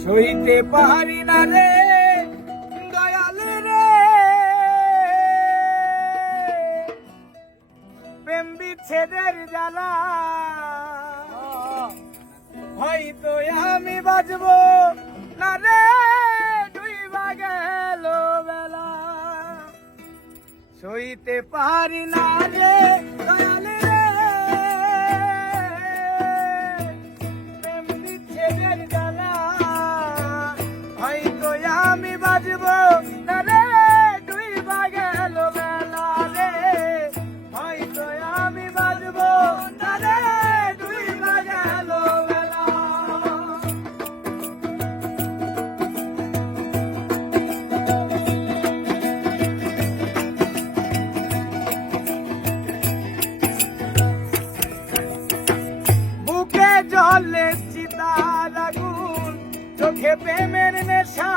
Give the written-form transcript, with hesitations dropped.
সইতে পারি না রে দয়াল রে প্রেম বিচ্ছেদের জ্বালা, হয়তো আমি বাজবো না রে ডুইবা গেল বেলা। সইতে পারি না রে দয়াল রে প্রেম বিচ্ছেদের জ্বালা, হয়তো আমি বাজবো না রে ডুইবা গেল বেলা রে, হয়তো আমি বাজবো না রে ডুইবা গেল বেলা। বুকে জলে চিতার আগুন, চোখে প্রেমের নেশা,